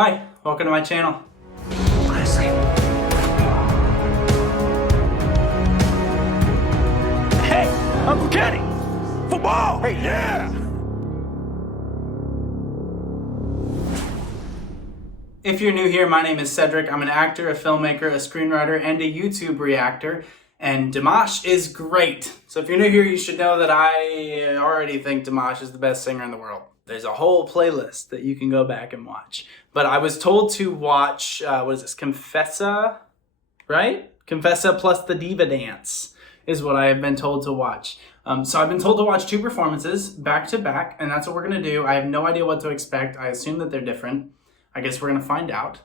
Hi, welcome to my channel. Honestly. Hey, Uncle Kenny! Football! Hey, yeah! If you're new here, my name is Cedric. I'm an actor, a filmmaker, a screenwriter, and a YouTube reactor. And Dimash is great. So if you're new here, you should know that I already think Dimash is the best singer in the world. There's a whole playlist that you can go back and watch. But I was told to watch, what is this, Confessa, right? Confessa plus the Diva dance is what I have been told to watch. So I've been told to watch two performances back to back, and that's what we're gonna do. I have no idea what to expect. I assume that they're different. I guess we're gonna find out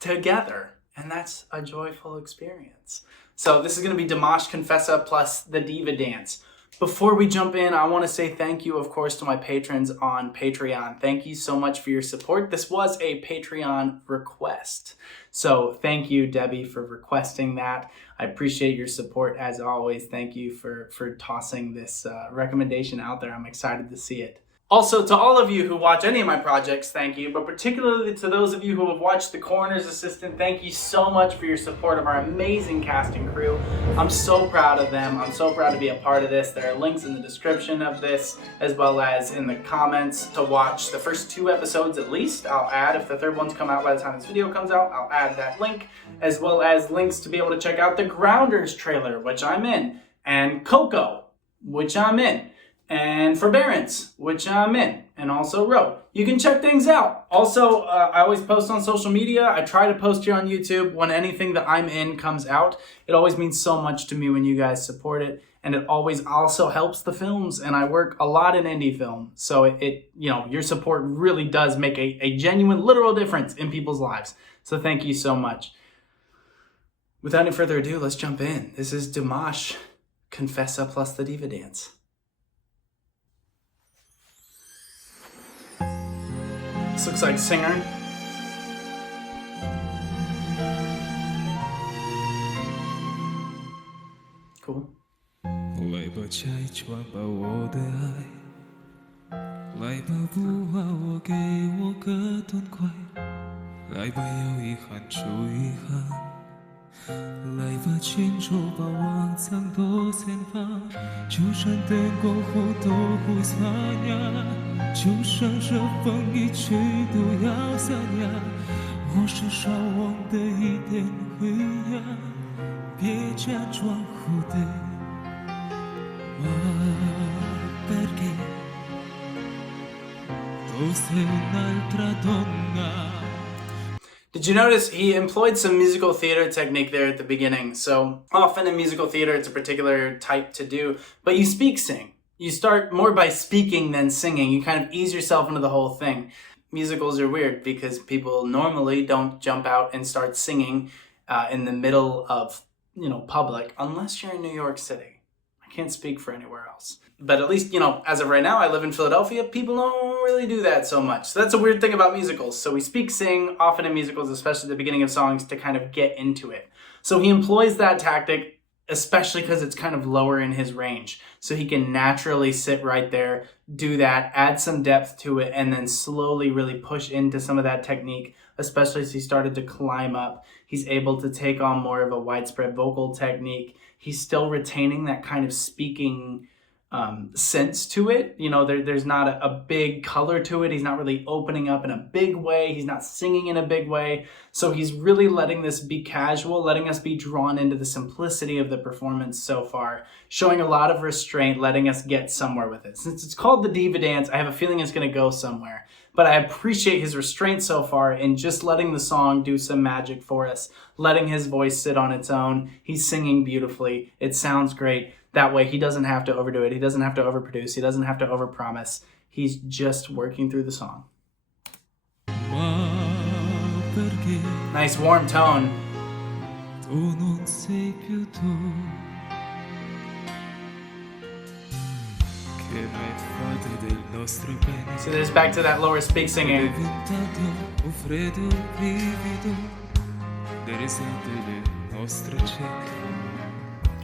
together, and that's a joyful experience. So this is gonna be Dimash Confessa plus the Diva dance. Before we jump in, I want to say thank you, of course, to my patrons on Patreon. Thank you so much for your support. This was a Patreon request. So thank you, Debbie, for requesting that. I appreciate your support as always. Thank you for tossing this recommendation out there. I'm excited to see it. Also, to all of you who watch any of my projects, thank you. But particularly to those of you who have watched The Coroner's Assistant, thank you so much for your support of our amazing cast and crew. I'm so proud of them. I'm so proud to be a part of this. There are links in the description of this, as well as in the comments to watch the first 2 episodes at least. I'll add, if the third one's come out by the time this video comes out, I'll add that link, as well as links to be able to check out the Grounders trailer, which I'm in, and Coco, which I'm in, and Forbearance, which I'm in, and also Road. You can check things out. Also, I always post on social media. I try to post here on YouTube when anything that I'm in comes out. It always means so much to me when you guys support it, and it always also helps the films, and I work a lot in indie film, so your support really does make a genuine, literal difference in people's lives. So thank you so much. Without any further ado, let's jump in. This is Dimash Confessa plus the Diva dance. This looks like singer. Cool. 来吧，拆穿吧我的爱，来吧，不爱我，给我个痛快，来吧，有遗憾就遗憾，来吧，牵手把往常都散发，就算灯过后都会擦呀。 就算这风一吹都要散呀，我是少忘的一点回呀，别假装后退。Perché tu sei un'altra donna. Did you notice he employed some musical theater technique there at the beginning? So often in musical theater it's a particular type to do, but you speak sing. You start more by speaking than singing. You kind of ease yourself into the whole thing. Musicals are weird because people normally don't jump out and start singing in the middle of, public, unless you're in New York City. I can't speak for anywhere else. But at least, as of right now, I live in Philadelphia, people don't really do that so much. So that's a weird thing about musicals. So we speak sing often in musicals, especially at the beginning of songs, to kind of get into it. So he employs that tactic, especially because it's kind of lower in his range. So he can naturally sit right there, do that, add some depth to it, and then slowly really push into some of that technique, especially as he started to climb up. He's able to take on more of a widespread vocal technique. He's still retaining that kind of speaking sense to it. There's not a big color to it. He's not really opening up in a big way. He's not singing in a big way. So he's really letting this be casual, letting us be drawn into the simplicity of the performance so far, showing a lot of restraint, letting us get somewhere with it. Since it's called the Diva dance, I have a feeling it's going to go somewhere. But I appreciate his restraint so far in just letting the song do some magic for us, letting his voice sit on its own. He's singing beautifully. It sounds great. That way he doesn't have to overdo it. He doesn't have to overproduce. He doesn't have to overpromise. He's just working through the song. Nice warm tone. So there's back to that lower speak singing.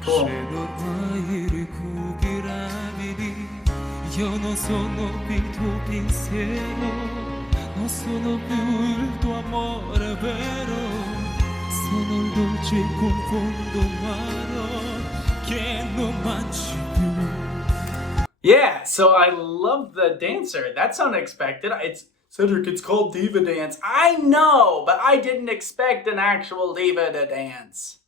Cool. non sono più il tuo amore vero, sono il dolce confondo amaro che non mangi più. Yeah, so I love the dancer. That's unexpected. Cedric, it's called Diva dance. I know, but I didn't expect an actual diva to dance.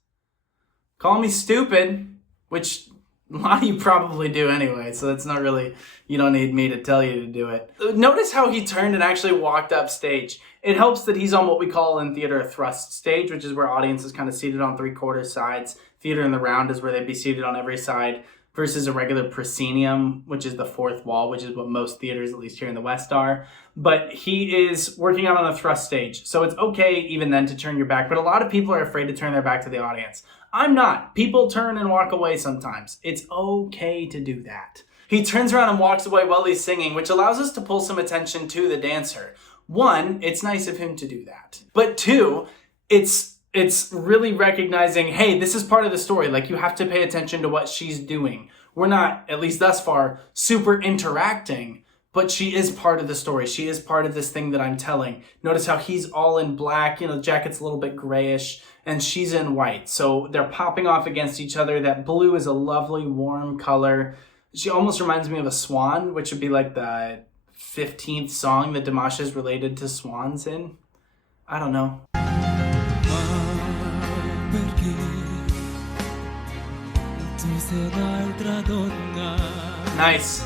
Call me stupid, which a lot of you probably do anyway, so that's not really, you don't need me to tell you to do it. Notice how he turned and actually walked up stage. It helps that he's on what we call in theater a thrust stage, which is where audience is kind of seated on 3/4 sides. Theater in the round is where they'd be seated on every side, versus a regular proscenium, which is the fourth wall, which is what most theaters, at least here in the West, are. But he is working out on a thrust stage, so it's okay even then to turn your back, but a lot of people are afraid to turn their back to the audience. I'm not. People turn and walk away sometimes. It's okay to do that. He turns around and walks away while he's singing, which allows us to pull some attention to the dancer. One, it's nice of him to do that. But two, it's really recognizing, hey, this is part of the story. Like, you have to pay attention to what she's doing. We're not, at least thus far, super interacting, but she is part of the story. She is part of this thing that I'm telling. Notice how he's all in black, you know, the jacket's a little bit grayish, and she's in white. So they're popping off against each other. That blue is a lovely, warm color. She almost reminds me of a swan, which would be like the 15th song that Dimash is related to swans in. I don't know. Nice.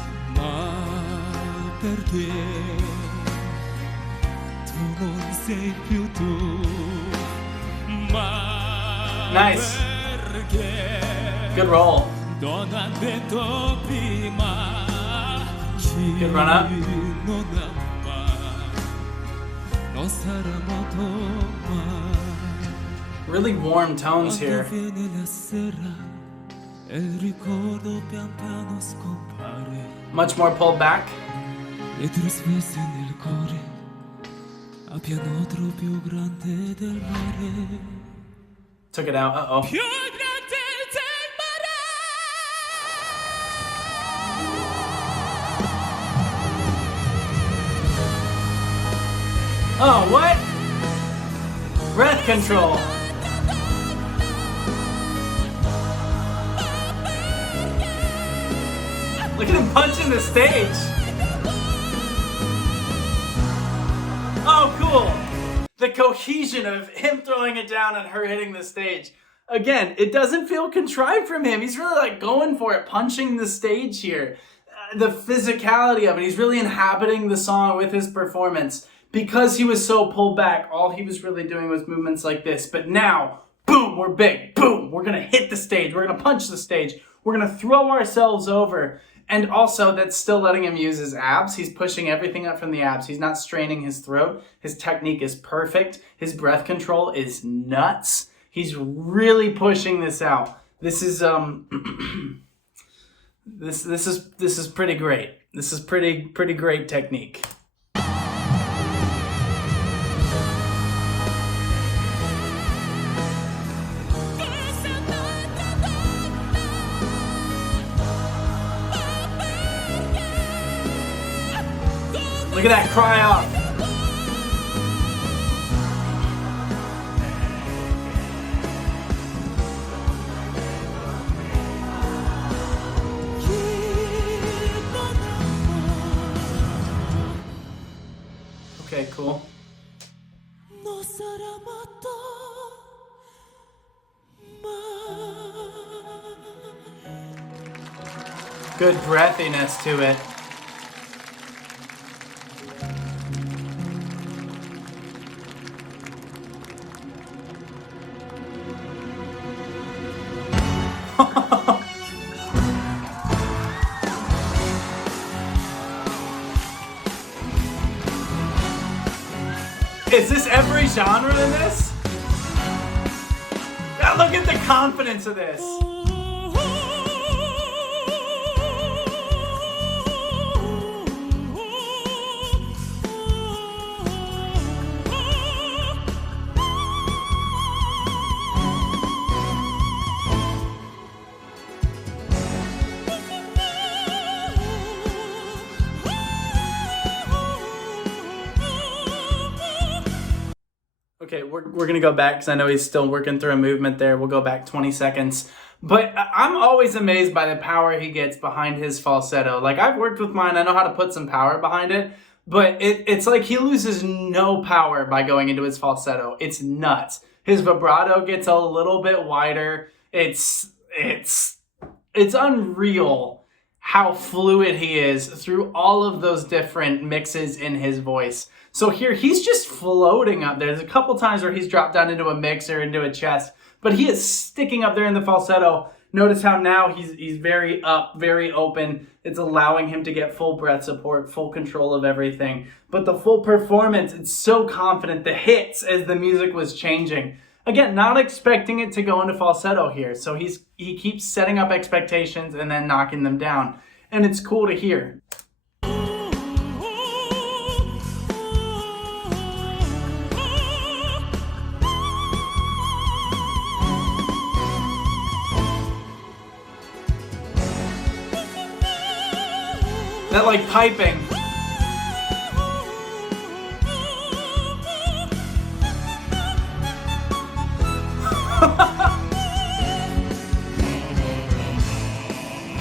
Nice. Good roll. Good run up. Really warm tones here. Much more pulled back. Took it out. Uh-oh. Oh, what? Breath control. Look at him punching the stage. Oh, cool. The cohesion of him throwing it down and her hitting the stage. Again, it doesn't feel contrived from him. He's really like going for it, punching the stage here. The physicality of it. He's really inhabiting the song with his performance. Because he was so pulled back, all he was really doing was movements like this. But now, boom, we're big. Boom, we're going to hit the stage. We're going to punch the stage. We're going to throw ourselves over. And also, that's still letting him use his abs. He's pushing everything up from the abs. He's not straining his throat. His technique is perfect. His breath control is nuts. He's really pushing this out. This is this is pretty great. This is pretty great technique. Look at that cry off. Okay, cool. Good breathiness to it. Is this every genre in this? God, look at the confidence of this. Okay, we're going to go back because I know he's still working through a movement there. We'll go back 20 seconds. But I'm always amazed by the power he gets behind his falsetto. Like, I've worked with mine. I know how to put some power behind it. But it's like he loses no power by going into his falsetto. It's nuts. His vibrato gets a little bit wider. It's unreal how fluid he is through all of those different mixes in his voice. So here, he's just floating up there. There's a couple times where he's dropped down into a mix or into a chest, but he is sticking up there in the falsetto. Notice how now he's very up, very open. It's allowing him to get full breath support, full control of everything. But the full performance, it's so confident. The hits as the music was changing. Again, not expecting it to go into falsetto here. So he keeps setting up expectations and then knocking them down. And it's cool to hear. That like piping.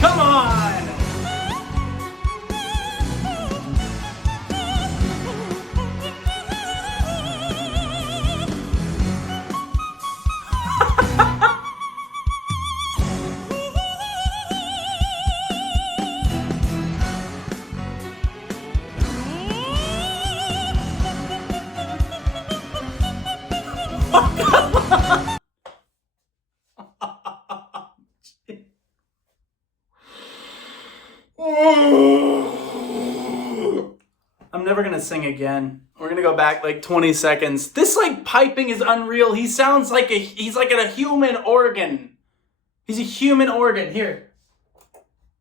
Come on! I'm never gonna sing again. We're gonna go back like 20 seconds. This like piping is unreal. He sounds like he's like a human organ. He's a human organ. Here,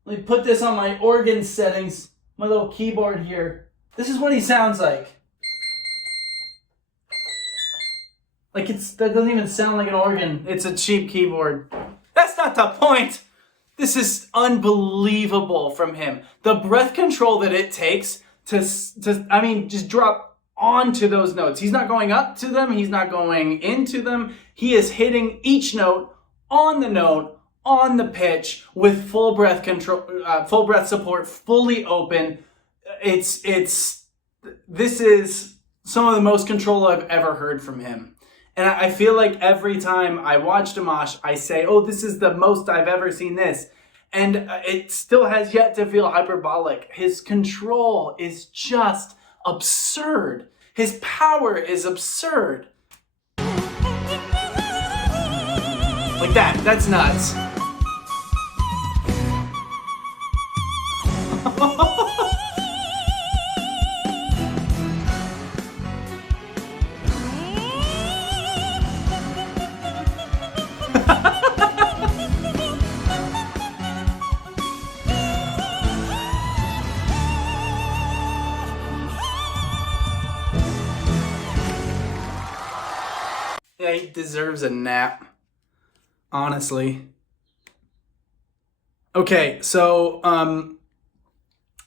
let me put this on my organ settings. My little keyboard here. This is what he sounds like. Like that doesn't even sound like an organ. It's a cheap keyboard. That's not the point. This is unbelievable from him. The breath control that it takes to just drop onto those notes. He's not going up to them. He's not going into them. He is hitting each note, on the pitch with full breath control, full breath support, fully open. This is some of the most control I've ever heard from him. And I feel like every time I watch Dimash, I say, oh, this is the most I've ever seen this. And it still has yet to feel hyperbolic. His control is just absurd. His power is absurd. Like that. That's nuts. Yeah, he deserves a nap, honestly. Okay, so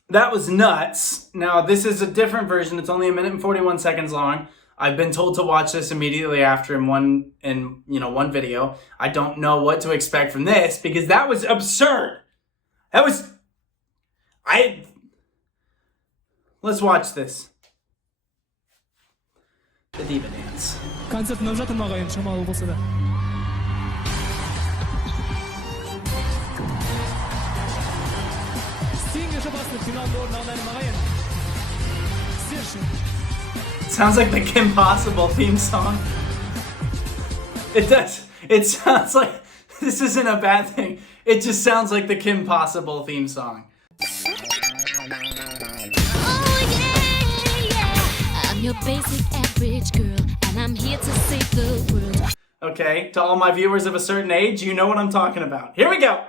that was nuts. Now, this is a different version. It's only 1 minute and 41 seconds long. I've been told to watch this immediately after in one video. I don't know what to expect from this because that was absurd. Let's watch this. The Diva dance. Концерт ұнап жатыр маған енді шамалы болса да. Сенге жобасының финалда орын алған маған енді. Сіздер үшін. Sounds like the Kim Possible theme song. It does. It sounds like, this isn't a bad thing. It just sounds like the Kim Possible theme song. Your basic average girl, and I'm here to save the world. Okay, to all my viewers of a certain age, you know what I'm talking about. Here we go.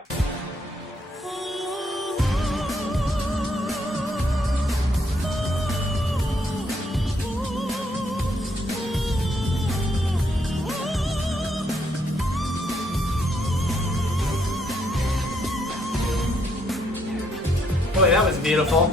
Boy, that was beautiful.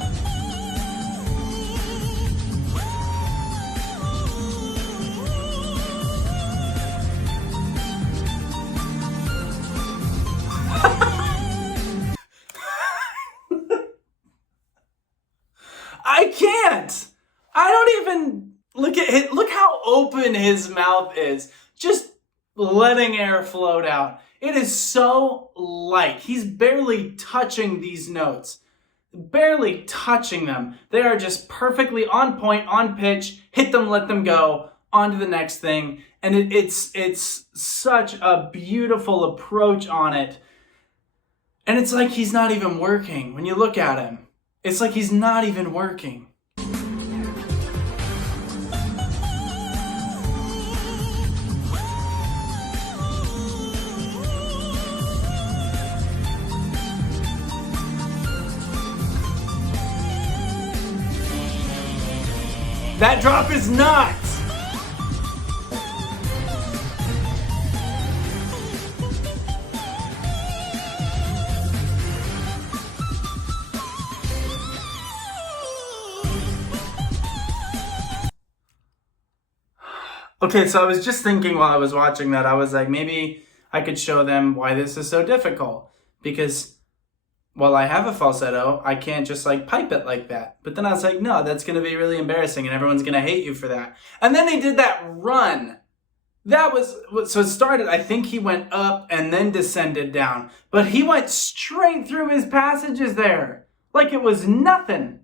look how open his mouth is. Just letting air float out. It is so light. He's barely touching these notes. Barely touching them. They are just perfectly on point, on pitch. Hit them, let them go. On to the next thing. And it's such a beautiful approach on it. And it's like he's not even working. When you look at him, it's like he's not even working. That drop is nuts! Okay, so I was just thinking while I was watching that, I was like, maybe I could show them why this is so difficult. Because while I have a falsetto, I can't just like pipe it like that. But then I was like, no, that's going to be really embarrassing and everyone's going to hate you for that. And then they did that run. That was, so it started, I think he went up and then descended down. But he went straight through his passages there. Like it was nothing.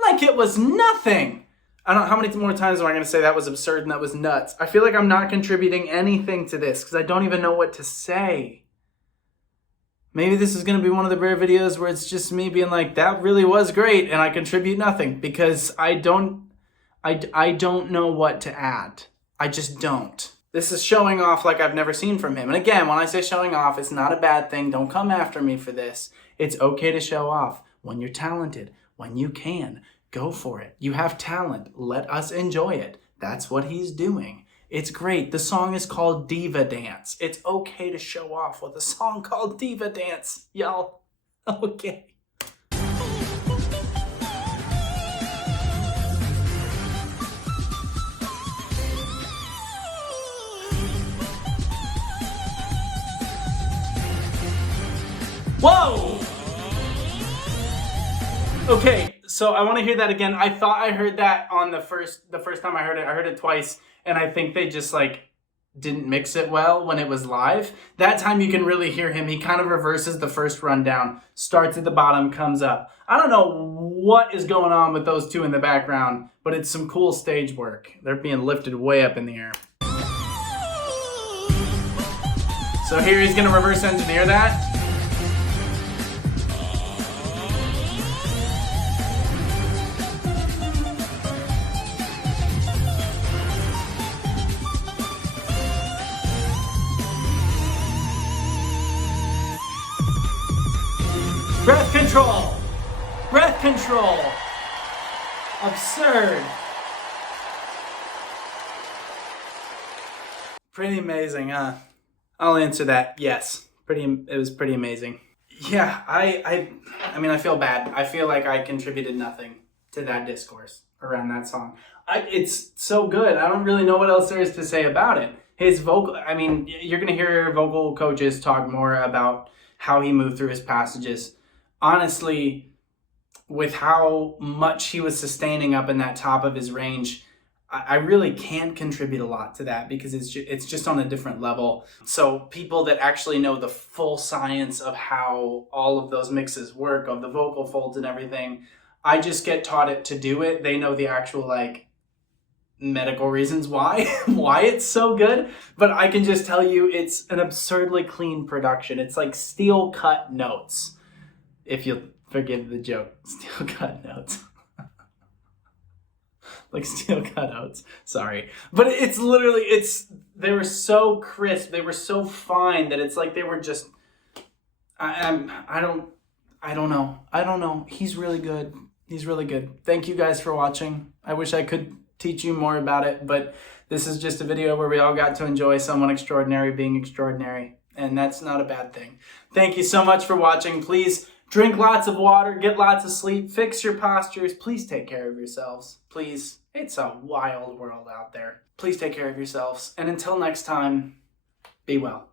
Like it was nothing. I don't know how many more times am I going to say that was absurd and that was nuts. I feel like I'm not contributing anything to this because I don't even know what to say. Maybe this is going to be one of the rare videos where it's just me being like, that really was great and I contribute nothing because I don't know what to add. I just don't. This is showing off like I've never seen from him. And again, when I say showing off, it's not a bad thing. Don't come after me for this. It's okay to show off when you're talented, when you can. Go for it. You have talent. Let us enjoy it. That's what he's doing. It's great. The song is called Diva Dance. It's okay to show off with a song called Diva Dance, y'all. Okay. Whoa! Okay, so I want to hear that again. I thought I heard that on the first time I heard it twice, and I think they just like didn't mix it well when it was live. That time you can really hear him. He kind of reverses the first rundown, starts at the bottom, comes up. I don't know what is going on with those two in the background, but it's some cool stage work. They're being lifted way up in the air. So here he's gonna reverse engineer that. Breath control! Breath control! Absurd! Pretty amazing, huh? I'll answer that, yes. It was pretty amazing. Yeah, I mean, I feel bad. I feel like I contributed nothing to that discourse around that song. It's so good. I don't really know what else there is to say about it. His vocal, I mean, you're going to hear vocal coaches talk more about how he moved through his passages. Honestly, with how much he was sustaining up in that top of his range, I really can't contribute a lot to that because it's just on a different level. So people that actually know the full science of how all of those mixes work, of the vocal folds and everything, I just get taught it to do it. They know the actual like medical reasons why it's so good, but I can just tell you it's an absurdly clean production. It's like steel cut notes. If you'll forgive the joke, steel cut notes. Like steel cut notes, sorry. But it's literally, they were so crisp, they were so fine that it's like they were just, I don't know. He's really good. He's really good. Thank you guys for watching. I wish I could teach you more about it, but this is just a video where we all got to enjoy someone extraordinary being extraordinary, and that's not a bad thing. Thank you so much for watching. Please drink lots of water, get lots of sleep, fix your postures. Please take care of yourselves. Please. It's a wild world out there. Please take care of yourselves. And until next time, be well.